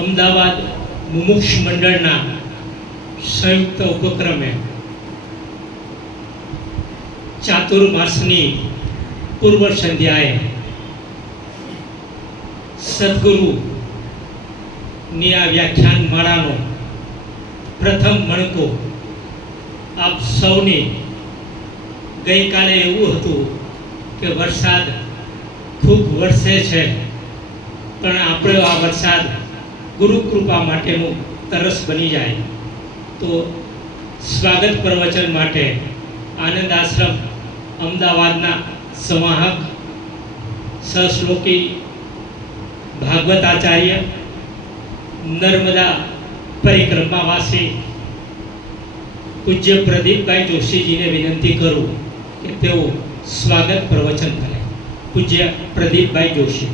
અમદાવાદ મુમુક્ષ મંડળના સંયુક્ત ઉપક્રમે ચાતુર્માસની પૂર્વ સંધ્યાએ સદગુરુની આ વ્યાખ્યાન માળાનો પ્રથમ મણકો આપ સૌની ગઈકાલે એવું હતું કે વરસાદ ખૂબ વરસે છે, પણ આપણો આ વરસાદ ગુરુ કૃપા માટેનું તરસ બની જાય. તો સ્વાગત પ્રવચન માટે આનંદ આશ્રમ અમદાવાદના સંવાહક સહશ્લોકી ભાગવત આચાર્ય નર્મદા પરિક્રમાવાસી પૂજ્ય પ્રદીપભાઈ જોશીજીને વિનંતી કરું કે તેઓ સ્વાગત પ્રવચન કરે. પૂજ્ય પ્રદીપભાઈ જોશી.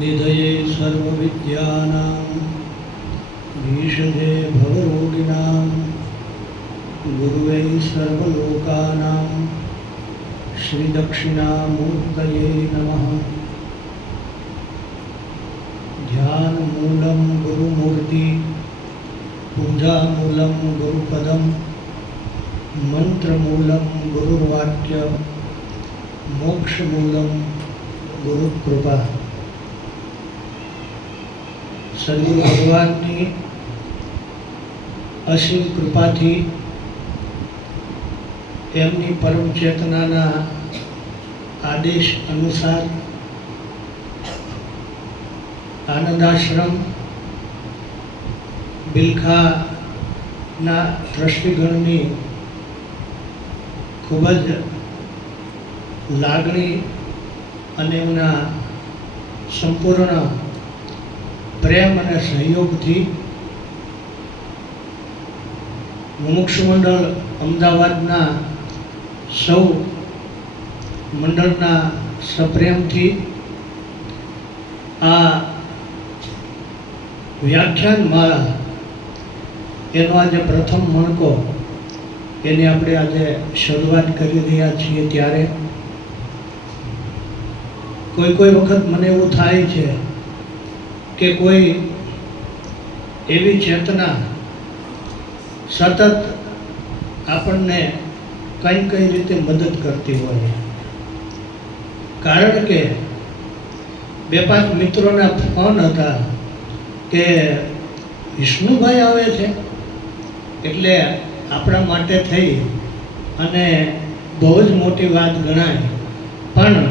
निधये सर्वविद्यानां भीषजे भवरोगिणां गुरुवे सर्वलोकानां श्रीदक्षिणामूर्तये नमः. ध्यानमूलं गुरुमूर्ति, पूजामूलं गुरुपदं, मंत्रमूलं गुरुवाक्य, मोक्षमूलं गुरुकृपा. સદગુરુ ભગવાનની અસીમ કૃપાથી એમની પરમ ચેતનાના આદેશ અનુસાર આનંદ આશ્રમ બિલખાના ટ્રસ્ટીગણની ખૂબ જ લાગણી અને એમના સંપૂર્ણ પ્રેમ અને સહયોગથી મુમુક્ષ મંડળ અમદાવાદના સૌ મંડળના સપ્રેમથી આ વ્યાખ્યાન માળા એનો આજે પ્રથમ મણકો એની આપણે આજે શરૂઆત કરી રહ્યા છીએ. ત્યારે કોઈ વખત મને એવું થાય છે કે કોઈ એવી ચેતના સતત આપણને કઈ રીતે મદદ કરતી હોય. કારણ કે 2-5 મિત્રોના ફોન હતા કે વિષ્ણુભાઈ આવે છે, એટલે આપણા માટે થઈ અને બહુ જ મોટી વાત ગણાય. પણ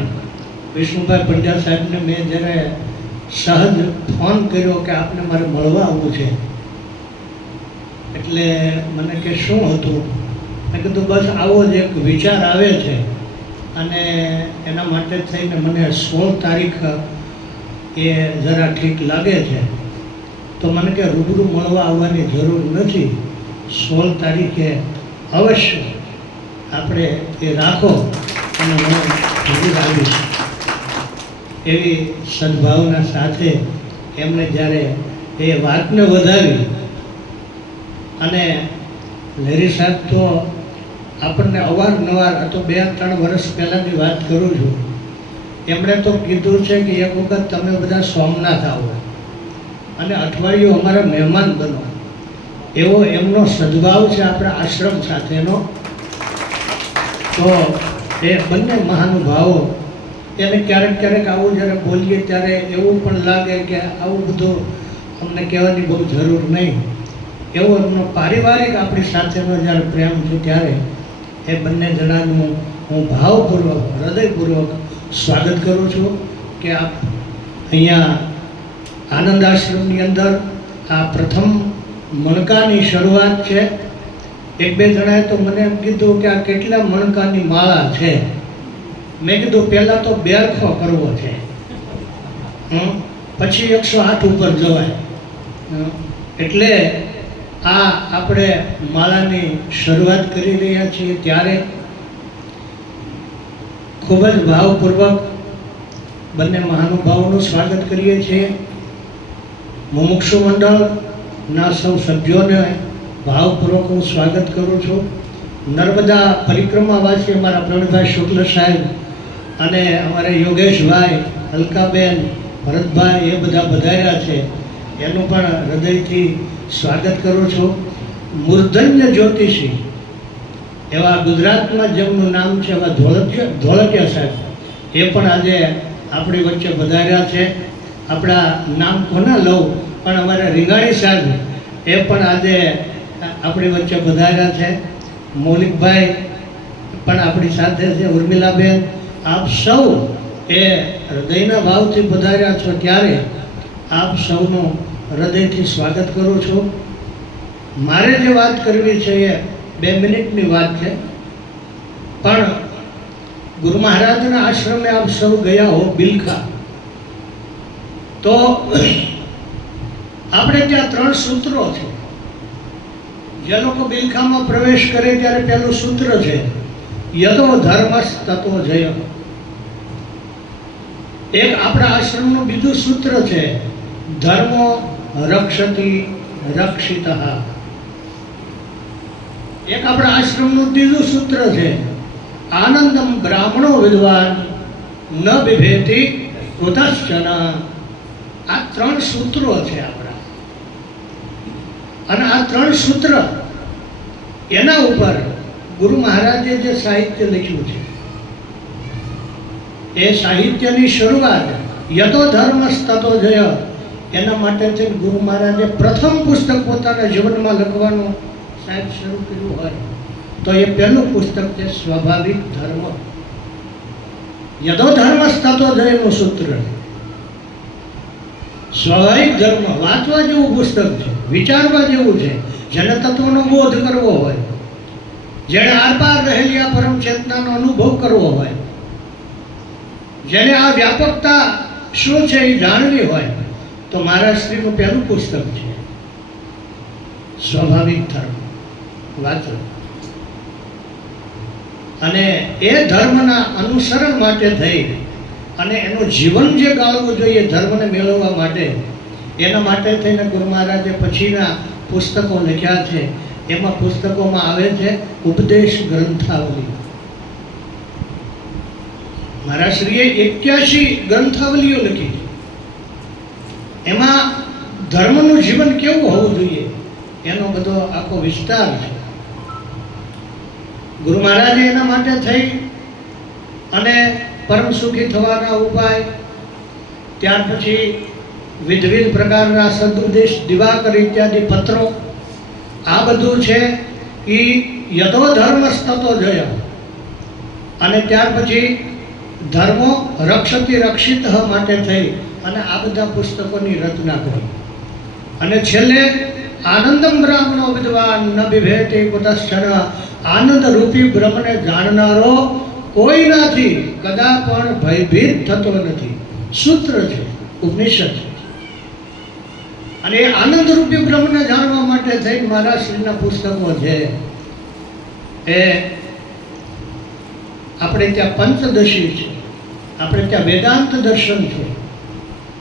વિષ્ણુભાઈ પંડ્યા સાહેબને મેં જ્યારે સહજ ફોન કર્યો કે આપને મારે મળવા આવવું છે, એટલે મને કે શું હતું? મેં કીધું બસ આવો જ એક વિચાર આવે છે અને એના માટે થઈને મને 16 તારીખ એ જરા ઠીક લાગે છે. તો મને કે રૂબરૂ મળવા આવવાની જરૂર નથી, 16 તારીખે અવશ્ય આપણે એ રાખો અને હું જરૂર આવીશ. એવી સદભાવના સાથે એમણે જ્યારે એ વાતને વધાવી, અને લહેરી સાહેબ તો આપણને અવારનવાર, આ તો 2-3 વર્ષ પહેલાંની વાત કરું છું, એમણે તો કીધું છે કે એક વખત તમે બધા સોમનાથ આવો અને અઠવાડિયું અમારા મહેમાન બનો. એવો એમનો સદભાવ છે આપણા આશ્રમ સાથેનો. તો એ બંને મહાનુભાવો એને ક્યારેક આવું જ્યારે બોલીએ ત્યારે એવું પણ લાગે કે આવું બધું અમને કહેવાની બહુ જરૂર નહીં. એવો એમનો પારિવારિક આપણી સાથેનો જ્યારે પ્રેમ છે, ત્યારે એ બંને જણાનું હું ભાવપૂર્વક, હૃદયપૂર્વક સ્વાગત કરું છું કે આપ અહીંયા આનંદ આશ્રમની અંદર આ પ્રથમ મણકાની શરૂઆત છે. 1-2 જણાએ તો મને એમ કીધું કે આ કેટલા મણકાની માળા છે. મેં કીધું પહેલાં તો બેરખો કરવો છે, પછી 108 ઉપર જવાય. એટલે આ આપણે માળાની શરૂઆત કરી રહ્યા છીએ ત્યારે ખૂબ જ ભાવપૂર્વક બંને મહાનુભાવોનું સ્વાગત કરીએ છીએ. મુમુક્ષુ મંડળના સૌ સભ્યોને ભાવપૂર્વક હું સ્વાગત કરું છું. નર્મદા પરિક્રમાવાસી અમારા પ્રવીણભાઈ શુક્લ સાહેબ અને અમારા યોગેશભાઈ, અલકાબેન, ભરતભાઈ એ બધા પધાર્યા છે, એનું પણ હૃદયથી સ્વાગત કરું છું. મૂર્ધન્ય જ્યોતિષી એવા ગુજરાતમાં જેમનું નામ છે એવા ધોળકિયા સાહેબ એ પણ આજે આપણી વચ્ચે પધાર્યા છે. આપણા નામ કોના લઉં પણ અમારા રીંગાણી સાહેબ એ પણ આજે આપણી વચ્ચે પધાર્યા છે. મૌલિકભાઈ પણ આપણી સાથે છે, ઉર્મિલાબેન. આપ સૌ એ હૃદયના ભાવથી પધાર્યા છો ત્યારે આપ સૌનું હૃદયથી સ્વાગત કરું છું. મારે જે વાત કરવી છે એ 2 મિનિટની વાત છે, પણ ગુરુ મહારાજના આશ્રમે આપ સૌ ગયા હો બિલખા, તો આપણે ત્યાં 3 સૂત્રો છે. જે લોકો બિલખામાં પ્રવેશ કરે ત્યારે પહેલું સૂત્ર છે યતો ધર્મસ તતો જય. એક આપણા આશ્રમનું બીજું સૂત્ર છે ધર્મો રક્ષતિ રક્ષિતઃ. એક આપણા આશ્રમનું ત્રીજું સૂત્ર છે આનંદમ બ્રાહ્મણો વિદ્વાન ન બિભેતિ કુતશ્ચન. આ 3 સૂત્રો છે આપણા, અને આ 3 સૂત્ર એના ઉપર ગુરુ મહારાજે જે સાહિત્ય લખ્યું છે એ સાહિત્યની શરૂઆત યતો ધર્મસ તતો જય એના માટે ગુરુ મહારાજે પ્રથમ પુસ્તક પોતાના જીવનમાં લખવાનું સાહેબ શરૂ કર્યું હોય તો એ પહેલું પુસ્તક છે સ્વાભાવિક ધર્મ. યતો ધર્મસ તતો જયનું સૂત્ર. સ્વાભાવિક ધર્મ વાંચવા જેવું પુસ્તક છે, વિચારવા જેવું છે. જેને તત્વનો બોધ કરવો હોય, જેને આરપાર રહેલી આ પરમ ચેતનાનો અનુભવ કરવો હોય, જેને આ વ્યાપકતા શું છે એ જાણવી હોય તો મહારાજશ્રીનું પહેલું પુસ્તક છે સ્વાભાવિક ધર્મ. વાંચો અને એ ધર્મના અનુસરણ માટે થઈ અને એનું જીવન જે ગાળવું જોઈએ ધર્મને મેળવવા માટે, એના માટે થઈને ગુરુ મહારાજે પછીના પુસ્તકો લખ્યા છે. એમાં પુસ્તકોમાં આવે છે ઉપદેશ ગ્રંથાવલી. મહારાજશ્રીએ 81 ગ્રંથાવલીઓ લખી છે. એમાં ધર્મનું જીવન કેવું હોવું જોઈએ એનો બધો આખો વિસ્તાર છે. ગુરુ મહારાજે એના માટે થઈ અને પરમ સુખી થવાના ઉપાય, ત્યાર પછી વિવિધ પ્રકારના સદુપદેશ, દિવાકર ઇત્યાદિ પત્રો, આ બધું છે એ યતો ધર્મસ તતો જય. અને ત્યાર પછી ધર્મો રક્ષતિ રક્ષિત માટે થઈ અને આ બધા પુસ્તકોની રચના કરી. અને છેલ્લે આનંદમ બ્રાહ્મણો વિદ્વાન ન બિભેતિ કુતશ્ચન. આનંદ રૂપી બ્રહ્મને જાણનારો કોઈ નથી, કદા પણ ભયભીત થતો નથી. સૂત્ર છે, ઉપનિષદ છે. અને એ આનંદ રૂપી બ્રહ્મને જાણવા માટે થઈ મહારાજશ્રીના પુસ્તકો છે. એ આપણે ત્યાં પંચદશી છે, આપણે ત્યાં વેદાંત દર્શન છે,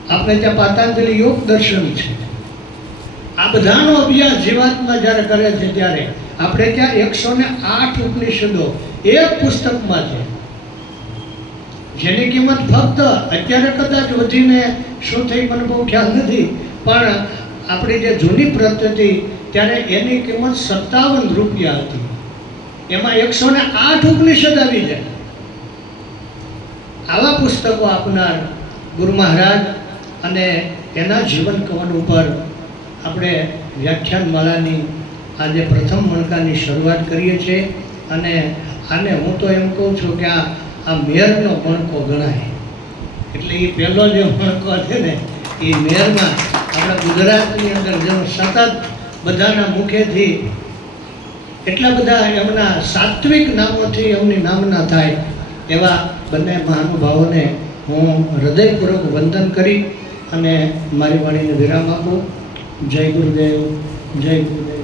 આપણે ત્યાં પાતાંજલિ યોગ દર્શન છે. આ બધાનો અભ્યાસ જીવાત્મા જ્યારે કરે છે ત્યારે આપણે ત્યાં 108 ઉપનિષદો એક પુસ્તકમાં છે, જેની કિંમત ફક્ત અત્યારે કદાચ વધીને શું થઈ મને બહુ ખ્યાલ નથી, પણ આપણી જે જૂની પ્રત હતી ત્યારે એની કિંમત 57 રૂપિયા હતી. એમાં 108 ઉપનિષદ આવી જાય. આવા પુસ્તકો આપનાર ગુરુ મહારાજ અને એના જીવન કવન ઉપર આપણે વ્યાખ્યાન માળાની આજે પ્રથમ મણકાની શરૂઆત કરીએ છીએ. અને આને હું તો એમ કહું છું કે આ મેરનો મણકો ગણાય. એટલે એ પહેલો જે મણકો છે ને એ મેરમાં આપણા ગુજરાતની અંદર જેમ સતત બધાના મુખેથી એટલા બધા એમના સાત્વિક નામોથી એમની નામના થાય એવા બંને મહાનુભાવોને હું હૃદયપૂર્વક વંદન કરી અને મારી વાણીને વિરામ આપું. જય ગુરુદેવ, જય ગુરુદેવ.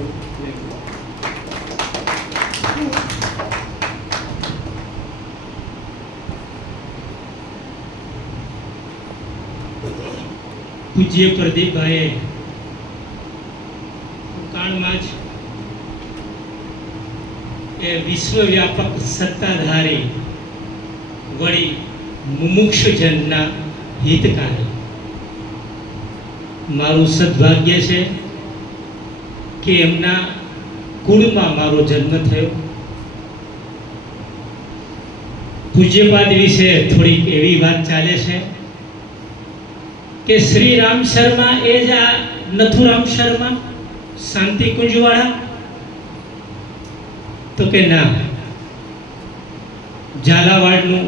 પૂજ્ય પ્રદીપભાઈએ કાળમાં જ એ વિશ્વવ્યાપક સત્તાધારી વળી મુમુક્ષુજનના હિતકારી. મારું સદભાગ્ય છે કે એમના કુળમાં મારો જન્મ થયો. પૂજ્યપાદ વિશે થોડીક એવી વાત ચાલે છે કે શ્રી રામ શર્મા એ જ આ નથુરામ શર્મા શાંતિ કુંજવાળા, તો કે ના, ઝાલાવાડનું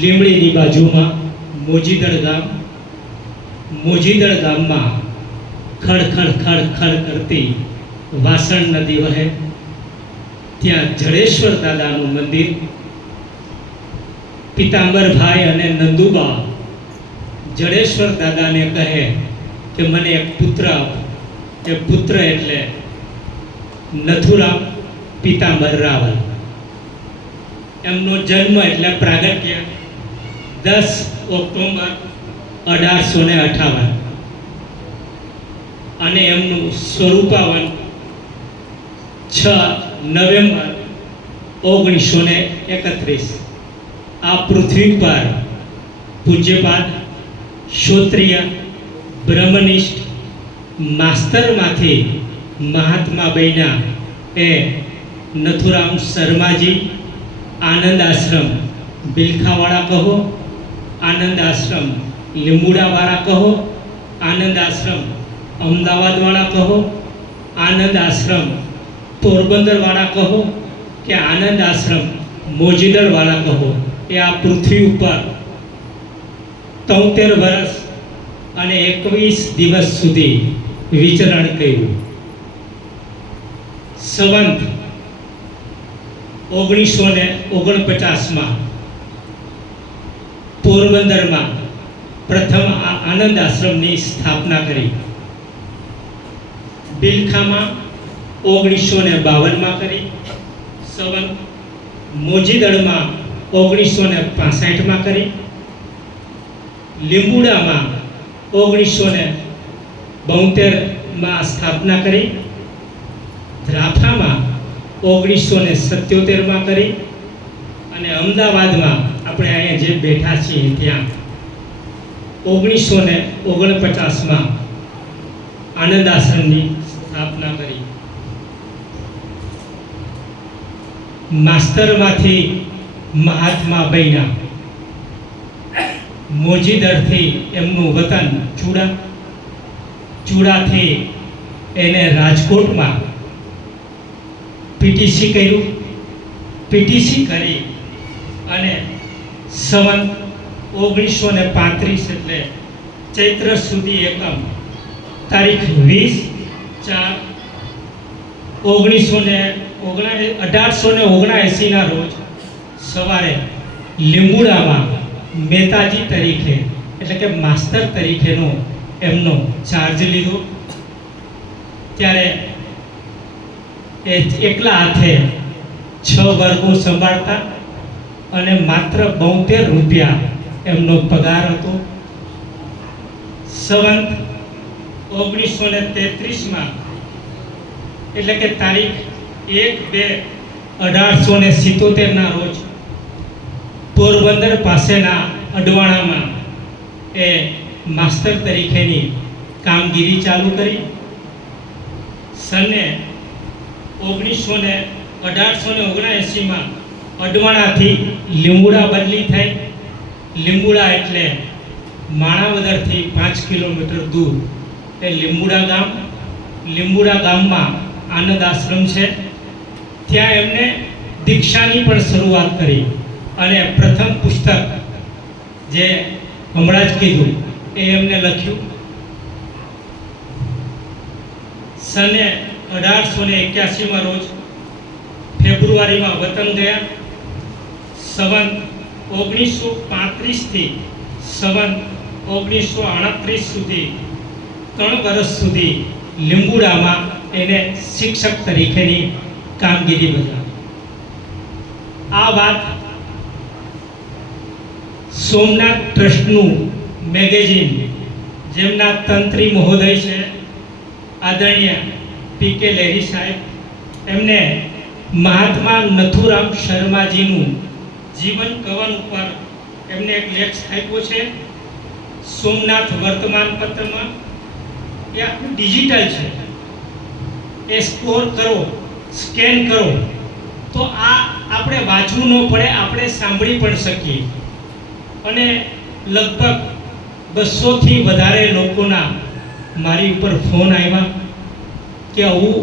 લીમડીની બાજુમાં મોજીદળ ગામ, મોજીદળ ગામમાં ખડ ખડ ખડ ખડ કરતી વાસણ નદી વહે, ત્યાં જડેશ્વર દાદાનું મંદિર. પિતાંબરભાઈ અને નંદુબા જડેશ્વર દાદાને કહે કે મને એક પુત્ર આપ. એ પુત્ર એટલે નથુરામ પિતાંબર રાવલ. એમનો જન્મ એટલે પ્રાગટ્ય 10 ઓક્ટોબર 1858 અને એમનું સ્વરૂપાવન 6 નવેમ્બર 1931. આ પૃથ્વી પર પૂજ્યપાદ ક્ષોત્રિય બ્રહ્મનિષ્ઠ માસ્તરમાંથી મહાત્મા બન્યા એ નથુરામ શર્માજી. આનંદ આશ્રમ બિલખાવાળા કહો, આનંદ આશ્રમ લીંબુડાવાળા કહો, આનંદ આશ્રમ અમદાવાદવાળા કહો, આનંદ આશ્રમ પોરબંદરવાળા કહો કે આનંદ આશ્રમ મોજીદળવાળા કહો, એ આ પૃથ્વી ઉપર 73 વર્ષ અને 21 દિવસ સુધી વિચરણ કર્યું. સંવંત 1949માં પોરબંદરમાં પ્રથમ આનંદ આશ્રમની સ્થાપના કરી. બિલખામાં 1952માં કરી. સંવંત મોજીદળમાં 1965માં કરી. લીંબુડામાં 1972માં સ્થાપના કરી. ધ્રાફામાં 1977માં કરી અને અમદાવાદમાં આપણે અહીંયા જે બેઠા છીએ ત્યાં 1949માં આનંદ આશ્રમની સ્થાપના કરી. માસ્તરમાંથી મહાત્મા બન્યા. મોજીદળથી એમનું વતન ચૂડા, ચૂડાથી એને રાજકોટમાં પીટીસી કર્યું. પીટીસી કરી અને સંવંત 1935 એટલે ચૈત્ર સુધી એકમ તારીખ 20/4/1879ના રોજ સવારે લીંબુડામાં મહેતાજી તરીકે એટલે કે માસ્તર તરીકેનો એમનો ચાર્જ લીધો. ત્યારે એ એકલા હાથે 6 વર્ગો સંભાળતા અને માત્ર 72 રૂપિયા એમનો પગાર હતો. સંવંત 1933માં એટલે કે તારીખ 1/2/1877ના રોજ પોરબંદર પાસેના અડવાણામાં એ માસ્તર તરીકેની કામગીરી ચાલુ કરી. સને 1879માં અડવાણાથી લીંબુડા બદલી થઈ. લીંબુડા એટલે માણાવદરથી 5 કિલોમીટર દૂર એ લીંબુડા ગામ. લીંબુડા ગામમાં આનંદ આશ્રમ છે. ત્યાં એમને દીક્ષાની પણ શરૂઆત કરી અને પ્રથમ પુસ્તક જે હમણાં જ કીધું એ એમને લખ્યું. સને 1881માં રોજ ફેબ્રુઆરીમાં વતન ગયા. સંવંત 1935થી સંવંત 1938 સુધી 3 વર્ષ સુધી લીંબુડામાં એને શિક્ષક તરીકેની કામગીરી બજાવે. આ વાત સોમનાથ ટ્રસ્ટનું મેગેઝિન, જેમના તંત્રી મહોદય છે આદરણીય પી.કે. લેરી સાહેબ, એમને મહાત્મા નથુરામ શર્માજીનું જીવન કવન ઉપર એમને એક લેખ આપ્યો છે સોમનાથ વર્તમાન પત્રમાં. એ આખું ડિજિટલ છે, એ સ્કોર કરો, સ્કેન કરો તો આ આપણે વાંચવું ન પડે, આપણે સાંભળી પણ શકીએ. અને લગભગ 200થી વધારે લોકોના મારી ઉપર ફોન આવ્યા કે આવું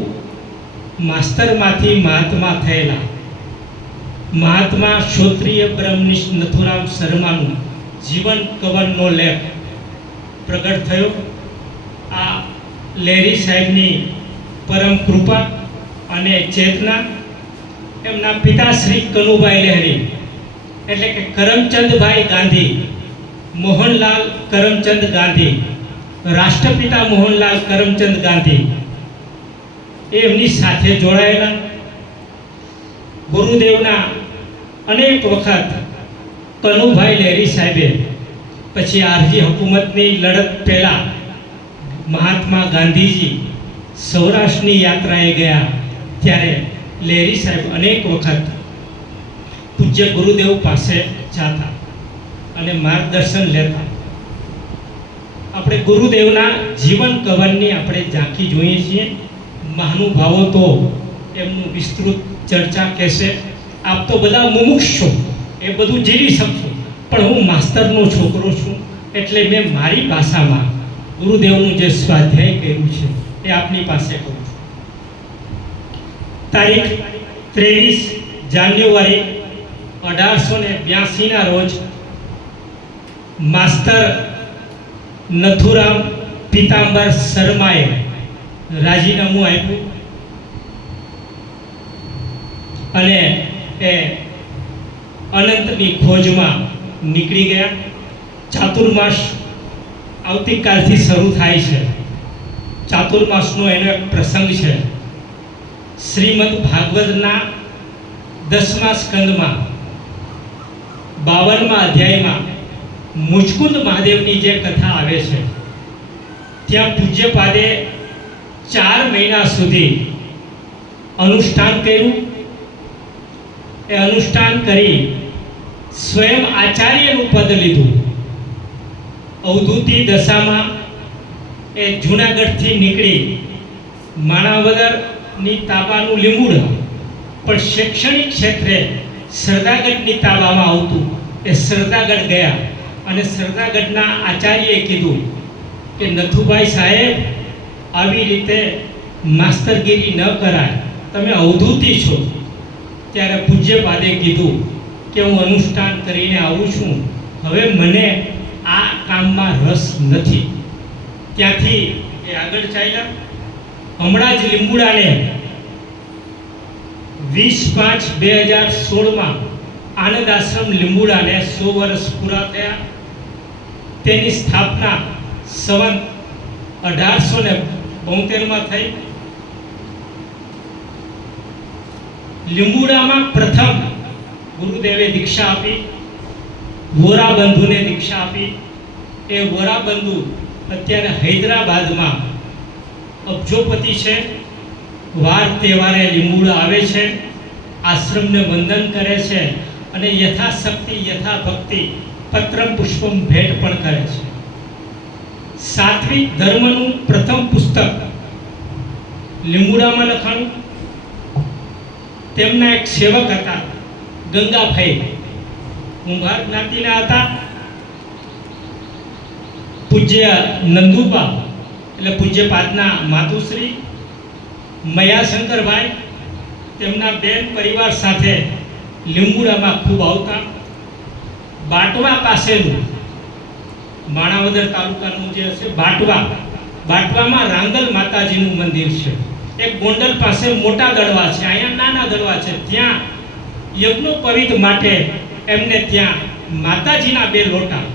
માસ્તરમાંથી મહાત્મા થયેલા મહાત્મા ક્ષોત્રિય બ્રહ્મનિષ્ઠ નથુરામ શર્માનું જીવન કવનનો લેખ પ્રગટ થયો. આ લેરી સાહેબની પરમ કૃપા અને ચેતના. એમના પિતા શ્રી કનુભાઈ લહેરી એટલે કે કરમચંદભાઈ ગાંધી, મોહનલાલ કરમચંદ ગાંધી, રાષ્ટ્રપિતા મોહનલાલ કરમચંદ ગાંધી, એમની સાથે જોડાયેલા. ગુરુદેવના અનેક વખત કનુભાઈ લહેરી સાહેબે પછી આરજી હુકુમતની લડત પહેલા મહાત્મા ગાંધીજી સૌરાષ્ટ્રની યાત્રાએ ગયા ત્યારે લહેરી સાહેબ અનેક વખત પૂજ્ય ગુરુદેવ પાસે જતા અને માર્ગદર્શન લેતા. આપણે ગુરુદેવના જીવન કવનની આપણે ઝાંખી જોઈએ છીએ. મહાનુભાવો તો એમનું વિસ્તૃત ચર્ચા કહેશે. આપ તો બધા મુમુક્ષ છો, એ બધું જીવી શકશો, પણ હું માસ્તરનો છોકરો છું એટલે મેં મારી ભાષામાં ગુરુદેવનું જે સ્વાધ્યાય કર્યું છે એ આપની પાસે કહું છું. તારીખ 23 જાન્યુઆરી 1882ના રોજ માસ્તર નથુરામ પીતાંબર શર્માએ રાજીનામું આપ્યું અને એ અનંતની ખોજમાં નીકળી ગયા. ચાતુર્માસ આવતીકાલથી શરૂ થાય છે. ચાતુર્માસનો એનો એક પ્રસંગ છે. શ્રીમદ ભાગવતના 10મા સ્કંદમાં 52મા અધ્યાયમાં મુચકુંદ મહાદેવની જે કથા આવે છે ત્યાં પૂજ્યપાદે 4 મહિના સુધી અનુષ્ઠાન કર્યું. એ અનુષ્ઠાન કરી સ્વયં આચાર્યનું પદ લીધું. અવધૂતી દશામાં એ જૂનાગઢથી નીકળી માણાવદરની તાબાનું લીંબુડા, પણ શૈક્ષણિક ક્ષેત્રે સરદાગઢની તાબામાં આવતું. એ સરદાગઢ ગયા અને સરદાગઢના આચાર્યએ કીધું કે નથુભાઈ સાહેબ, આવી રીતે માસ્તરગીરી ન કરાય, તમે અવધૂતી છો. ત્યારે પૂજ્યપાદે કીધું કે હું અનુષ્ઠાન કરીને આવું છું, હવે મને આ કામમાં રસ નથી. ત્યાંથી એ આગળ ચાલ્યા. હમણાં જ લીંબુડાને 20/5/2016માં આનંદ આશ્રમ લીંબુડાને 100 વર્ષ પૂરા થયા. તેની સ્થાપના સંવત 1872માં થઈ. લીંબુડામાં પ્રથમ ગુરુદેવે દીક્ષા આપી, વોરાબંધુને દીક્ષા આપી. એ વોરાબંધુ અત્યારે હૈદરાબાદમાં અબજોપતિ છે. વાર તહેવારે લીંબુડા આવે છે, આશ્રમને વંદન કરે છે અને યથાશક્તિ યથાભક્તિ પત્રમ પુષ્પમ ભેટ પણ કરે છે. સાત્વિક ધર્મનું પ્રથમ પુસ્તક લીંબુડામાં લખાણું. તેમના એક સેવક હતા ગંગાભાઈ, કુંભાર જ્ઞાતિના હતા. પૂજ્ય નંદુબા એટલે પૂજ્યપાદના માતુશ્રી મયાશંકરભાઈ તેમના બેન પરિવાર સાથે લીંબુડામાં ખૂબ આવતા. બાટવા પાસેનું માણાવદર તાલુકાનું જે હશે બાટવામાં રાંગલ માતાજીનું મંદિર છે. એક ગોંડલ પાસે મોટા દડવા છે, અહીંયા નાના દડવા છે. ત્યાં યજ્ઞોપવિત માટે એમને ત્યાં માતાજીના 2 લોટા,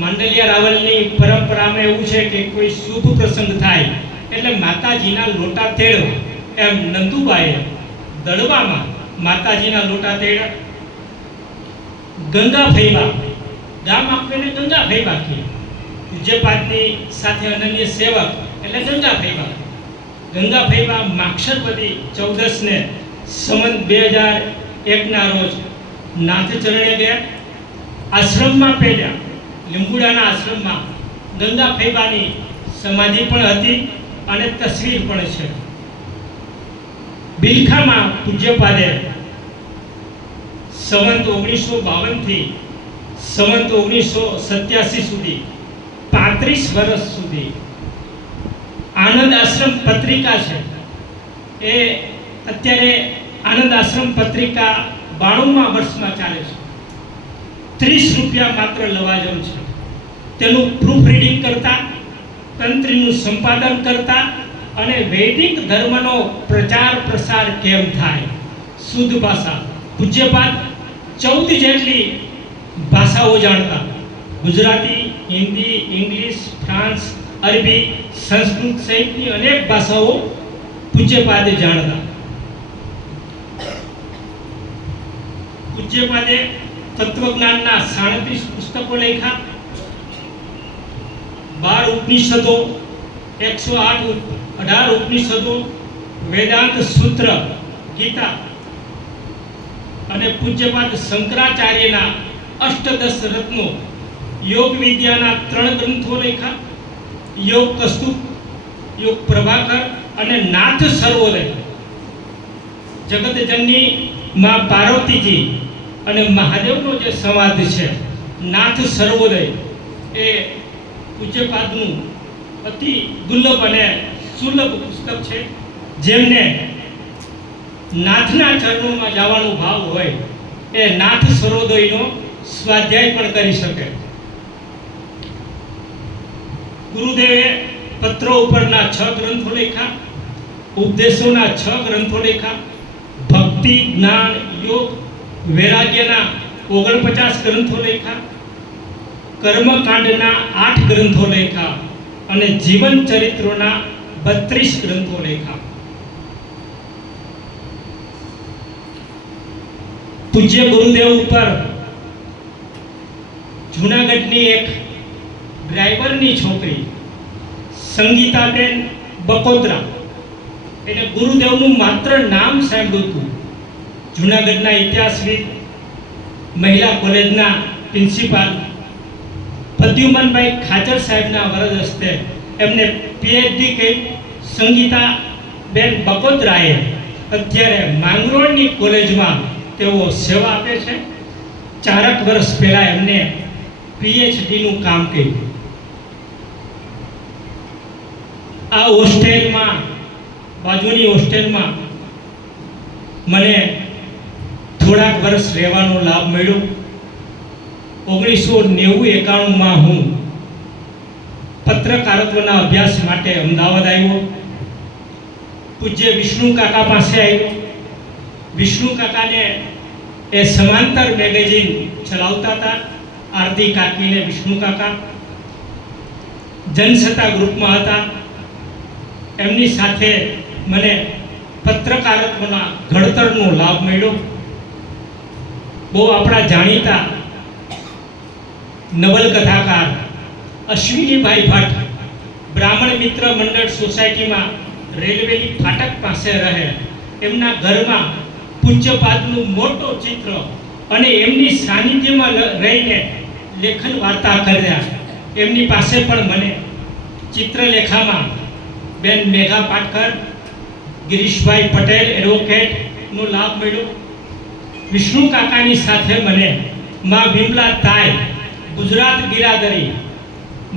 માંડલિયા રાવલની પરંપરામાં એવું છે કે કોઈ શુભ પ્રસંગ થાય એટલે માતાજીના લોટા તેડવા, એમ નંદુબાઈએ દડવામાં માતાજીના લોટા તેડ્યા. ગંગા ફૈવા ગામ આપણે ગંગા ફૈવા કહીએ. પૂજ્યપાદની સાથે અનન્ય સેવક એટલે ગંગા ફૈવા. ગંગા ફૈવા માક્ષરપતિ 14ને સંવત 2001ના રોજ નાથ ચરણે ગયા. આશ્રમમાં પહેર્યા લીંબુડાના આશ્રમમાં ગંગા ફૈવાની સમાધિ પણ હતી અને તસવીર પણ છે. બિલખામાં પૂજ્યપાદે સંવત 1952 થી સંવત 1987 સુધી 35 વર્ષ સુધી આનંદ આશ્રમ પત્રિકા છે. એ અત્યારે આનંદ આશ્રમ પત્રિકા 92મા વર્ષમાં ચાલે છે. 30 રૂપિયા માત્ર લવાજમ છે. તેનું પ્રૂફ રીડિંગ કરતા, તંત્રીનું સંપાદન કરતા અને વૈદિક ધર્મનો પ્રચાર પ્રસાર કેમ થાય, શુદ્ધ ભાષા. પૂજ્યપાદ 14 જેટલી ભાષાઓ જાણતા. ગુજરાતી, હિન્દી, ઇંગ્લિશ, ફ્રાન્સ, અરબી, સંસ્કૃત સહિતની અનેક ભાષાઓ પૂજ્યપાદે જાણતા. પૂજ્યપાદે તત્વજ્ઞાનના 37 પુસ્તકો લખ્યા. 12 ઉપનિષદો, 118 ઉપનિષદો, વેદાંત સૂત્ર, ગીતા અને પૂજ્યપાદ શંકરાચાર્યના અષ્ટદશ રત્નો, યોગ વિદ્યાના 3 ગ્રંથો લખ્યા. યોગ કસ્તુભ, યોગ પ્રભાકર અને નાથ સર્વોદય. જગતજનની માં પાર્વતીજી અને મહાદેવનો જે સંવાદ છે નાથ સર્વોદય, એ પૂજ્યપાદનું અતિ દુર્લભ અને સુલભ પુસ્તક છે. જેમને નાથના ચરણોમાં જવાનો ભાવ હોય એ નાથ સર્વોદયનો સ્વાધ્યાય પણ કરી શકે. ગુરુદેવે પત્રો ઉપરના 6 ગ્રંથો લખ્યા. ઉપદેશોના 6 ગ્રંથો લખ્યા. ભક્તિ, જ્ઞાન, યોગ, વૈરાગ્યના 49 ગ્રંથો લખ્યા. કર્મકાંડના 8 ગ્રંથો લખ્યા અને જીવન ચરિત્રોના 32 ગ્રંથો લખ્યા. પૂજ્ય ગુરુદેવ ઉપર જૂનાગઢની એક ડ્રાઈવરની છોકરી સંગીતાબેન બકોત્રા, એને ગુરુદેવનું માત્ર નામ સાંભળ્યું હતું. જૂનાગઢના ઇતિહાસવિદ, મહિલા કોલેજના પ્રિન્સિપાલ પ્રદ્યુમનભાઈ ખાચર સાહેબના વરદ હસ્તે એમને પીએચડી કરી. સંગીતાબેન બકોત્રાએ અત્યારે માંગરોળની કોલેજમાં તેઓ સેવા આપે છે. 4 વર્ષ પહેલા એમને પીએચડીનું કામ કર્યું. આ હોસ્ટેલમાં, બાજુની હોસ્ટેલમાં મને થોડાક વર્ષ રહેવાનો લાભ મળ્યો. 1990-91માં હું પત્રકારત્વના અભ્યાસ માટે અમદાવાદ આવ્યો. પૂજ્ય વિષ્ણુ કાકા પાસે આવ્યો. વિષ્ણુ કાકાને એ સમાંતર મેગેઝિન ચલાવતા હતા, આરતી કાકીને વિષ્ણુ કાકા જનસત્તા ગ્રુપમાં હતા. એમની સાથે મને પત્રકારત્વના ઘડતરનો લાભ મળ્યો. બહુ આપણા જાણીતા નવલકથાકાર અશ્વિનીભાઈ ભટ્ટ બ્રાહ્મણ મિત્ર મંડળ સોસાયટીમાં રેલવેની ફાટક પાસે રહે. એમના ઘરમાં પૂજ્યપાદનું મોટો ચિત્ર અને એમની સાનિધ્યમાં રહીને લેખન વાર્તા કર્યા. એમની પાસે પણ મને ચિત્રલેખામાં બેન મેઘા પાટકર, ગિરીશભાઈ પટેલ એડવોકેટનો લાભ મળ્યો. વિષ્ણુ કાકાની સાથે મને માં વિમલા તાઈ, ગુજરાત બિરાદરી,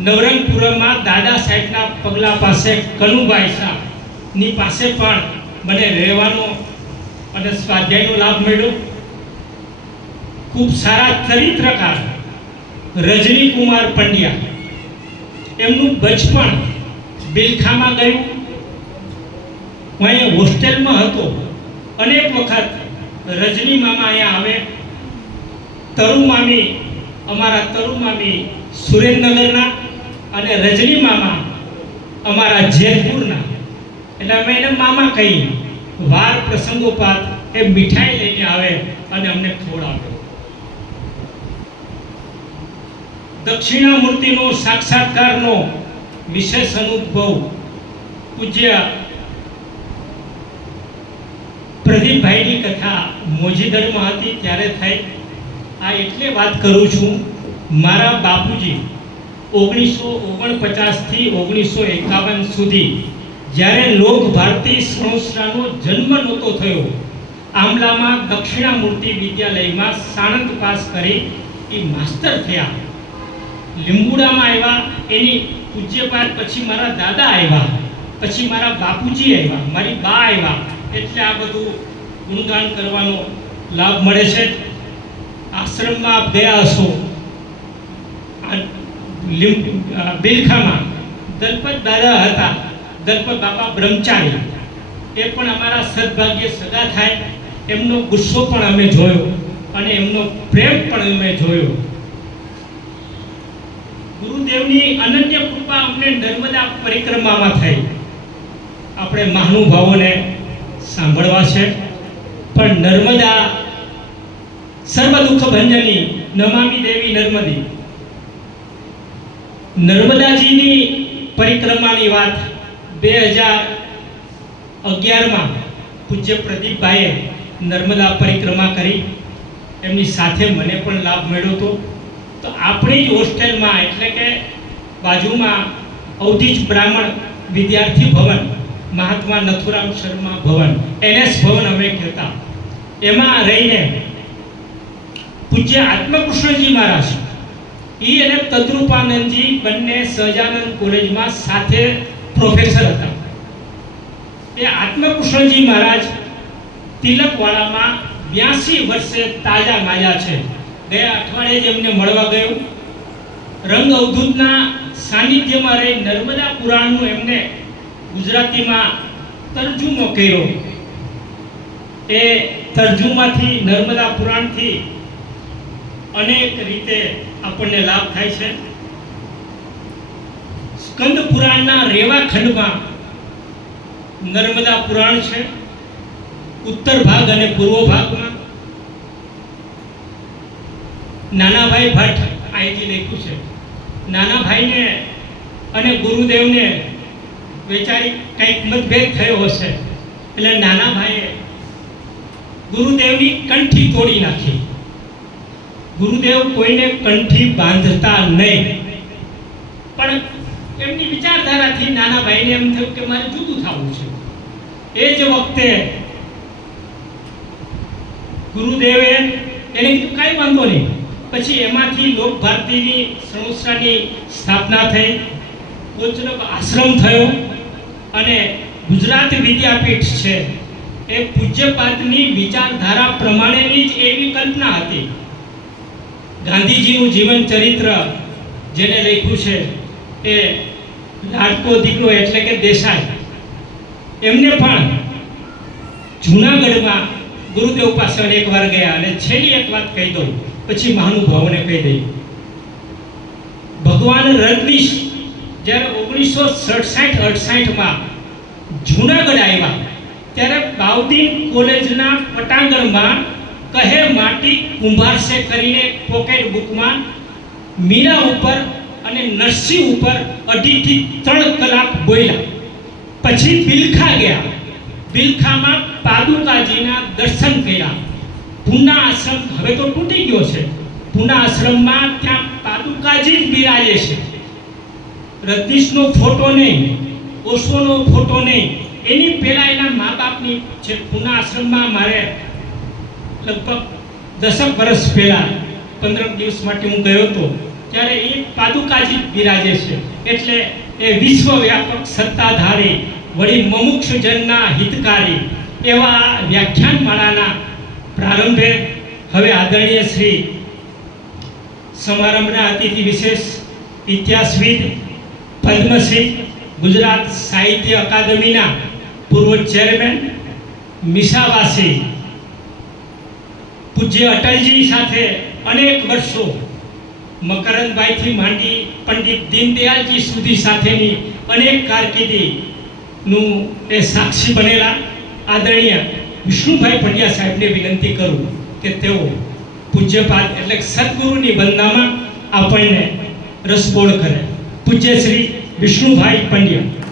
નવરંગપુરમાં દાદા સાહેબના પગલા પાસે કનુભાઈ શાહની પાસે પણ મને રહેવાનો અને સ્વાધ્યાયનો લાભ મળ્યો. ખૂબ સારા ચરિત્રકાર રજની કુમાર પંડ્યા, એમનું બચપણ બિલખામાં ગયું. હું અહીંયા હોસ્ટેલમાં હતો. અનેક વખત રજની મામા અહીંયા આવે. તરુ મામી, અમારા તરુ મામી સુરેન્દ્રનગરના અને રજની મામા અમારા જેતપુરના, એટલે અમે એને મામા કહી. વાર પ્રસંગોપાત એ મીઠાઈ લઈને આવે અને અમને ખવડાવે. દક્ષિણામૂર્તિનો સાક્ષાત્કારનો વિશેષ અનુભવ પૂજ્ય પ્રદીપભાઈની કથા મોજીદરમાં હતી ત્યારે થઈ. આ એટલે વાત કરું છું, મારા બાપુજી 1949 થી 1951 સુધી જ્યારે લોક ભારતી સણોસરાનો જન્મ નહોતો થયો, આમલામાં દક્ષિણામૂર્તિ વિદ્યાલયમાં સાણંદ પાસ કરી એ માસ્તર થયા. લીંબુડામાં આવ્યા, એની પૂજ્યપાઠ પછી મારા દાદા આવ્યા, પછી મારા બાપુજી આવ્યા, મારી બા આવ્યા. એટલે આ બધું ગુણગાન કરવાનો લાભ મળે છે. આશ્રમમાં આપ ગયા હશો, બિલખામાં દલપત દાદા હતા, દલપત બાપા બ્રહ્મચારી. એ પણ અમારા સદભાગ્ય સગા થાય. એમનો ગુસ્સો પણ અમે જોયો અને એમનો પ્રેમ પણ અમે જોયો. ગુરુદેવની અનન્ય કૃપા અમને નર્મદા પરિક્રમામાં થઈ. આપણે મહાનુભાવોને સાંભળવા છે, પણ નર્મદા સર્વ દુઃખ ભંજની નમામિ દેવી નર્મદી, નર્મદાજીની પરિક્રમાની વાત 2011માં પૂજ્ય પ્રદીપભાઈએ નર્મદા પરિક્રમા કરી. એમની સાથે મને પણ લાભ મળ્યો હતો. તો આપણી જ હોસ્ટેલમાં એટલે કે બાજુમાં અવધીજ બ્રાહ્મણ વિદ્યાર્થી ભવન, મહાત્મા નથુરામ શર્મા ભવન, NS ભવન અમે કહેતા, એમાં રહીને પૂજ્ય આત્મકૃષ્ણજી મહારાજ એ અને તદ્રુપાનંદજી બંને સહજાનંદ કોલેજમાં સાથે પ્રોફેસર હતા. એ આત્મકૃષ્ણજી મહારાજ તિલકવાડામાં 82 વર્ષે તાજા માજા છે. ગયા અઠવાડિયે જ એમને મળવા ગયો. રંગ અવધૂતના સાનિધ્યમાં રહી નર્મદા પુરાણનું એમને ગુજરાતીમાં તર્જુમો કર્યો. એ તર્જુમાથી નર્મદા પુરાણથી અનેક રીતે આપણને લાભ થાય છે. સ્કંદ પુરાણના રેવા ખંડમાં નર્મદા પુરાણ છે. ઉત્તર ભાગ અને પૂર્વ ભાગમાં નાનાભાઈ ભટ્ટ અહીંથી લખ્યું છે. નાનાભાઈને અને ગુરુદેવને વૈચારિક કંઈક મતભેદ થયો હશે, એટલે નાનાભાઈએ ગુરુદેવની કંઠી તોડી નાખી. ગુરુદેવ કોઈને કંઠી બાંધતા નહીં, પણ એમની વિચારધારાથી નાનાભાઈને એમ થયું કે મારે જુદું થવું છે. એ જ વખતે ગુરુદેવે એને કીધું કાંઈ વાંધો નહીં. પછી એમાંથી લોક ભારતીની સંસ્થાની સ્થાપના થઈ, કોચરબ આશ્રમ થયો અને ગુજરાત વિદ્યાપીઠ છે એ પૂજ્યપાદની વિચારધારા પ્રમાણેની જ એવી કલ્પના હતી. ગાંધીજીનું જીવન ચરિત્ર જેને લખ્યું છે એ લાડકો દીકરો એટલે કે દેસાઈ, એમને પણ જૂનાગઢમાં ગુરુદેવ પાસે એકવાર ગયા. અને છેલ્લી એક વાત કહી દઉં, પછી મહાનુભાવોને કહી દઈ. ભગવાન રજનીશ જ્યારે 1967-68માં જૂનાગઢ આવ્યા, ત્યારે બાઉદીન કોલેજના પટાંગણમાં કહે માટી કુંભારસે કરીને પોકેટ બુકમાં મીરા ઉપર અને નરસિંહ ઉપર 2.5 થી 3 કલાક બોલ્યા. પછી બિલખા ગયા. બિલખામાં પાદુકાજીના દર્શન કર્યા. પૂના આશ્રમ હવે તો તૂટી ગયો છે. પૂના આશ્રમમાં ત્યાં પાદુકાજી જ બિરાજે છે. રજનીશનો ફોટો નહીં, ઓશોનો ફોટો નહીં. એની પહેલા એના મા બાપની છે. પૂના આશ્રમમાં મારે લગભગ 10 વર્ષ પહેલા 15 દિવસ માટે હું ગયો હતો, ત્યારે એ પાદુકાજી બિરાજે છે. એટલે એ વિશ્વવ્યાપક સત્તાધારી વળી મુમુક્ષુજનના હિતકારી એવા વ્યાખ્યાનમાળાના પ્રારંભે હવે આદરણીય શ્રી સમારંભના અતિથિ વિશેષ ઇતિહાસવિદ, પદ્મશ્રી, ગુજરાત સાહિત્ય અકાદમીના પૂર્વ ચેરમેન, મીસાવાસી પૂજ્ય અટલજી સાથે અનેક વર્ષો મકરંદભાઈથી માંડી પંડિત દીનદયાળજી સુધી સાથેની અનેક કારકિર્દીનું એ સાક્ષી બનેલા આદરણીય વિષ્ણુભાઈ પંડ્યા સાહેબને વિનંતી કરું કે તેઓ પૂજ્યપાદ એટલે કે સદગુરુની વંદનામાં આપણને રસબોળ કરે. પૂજ્ય શ્રી વિષ્ણુભાઈ પંડ્યા.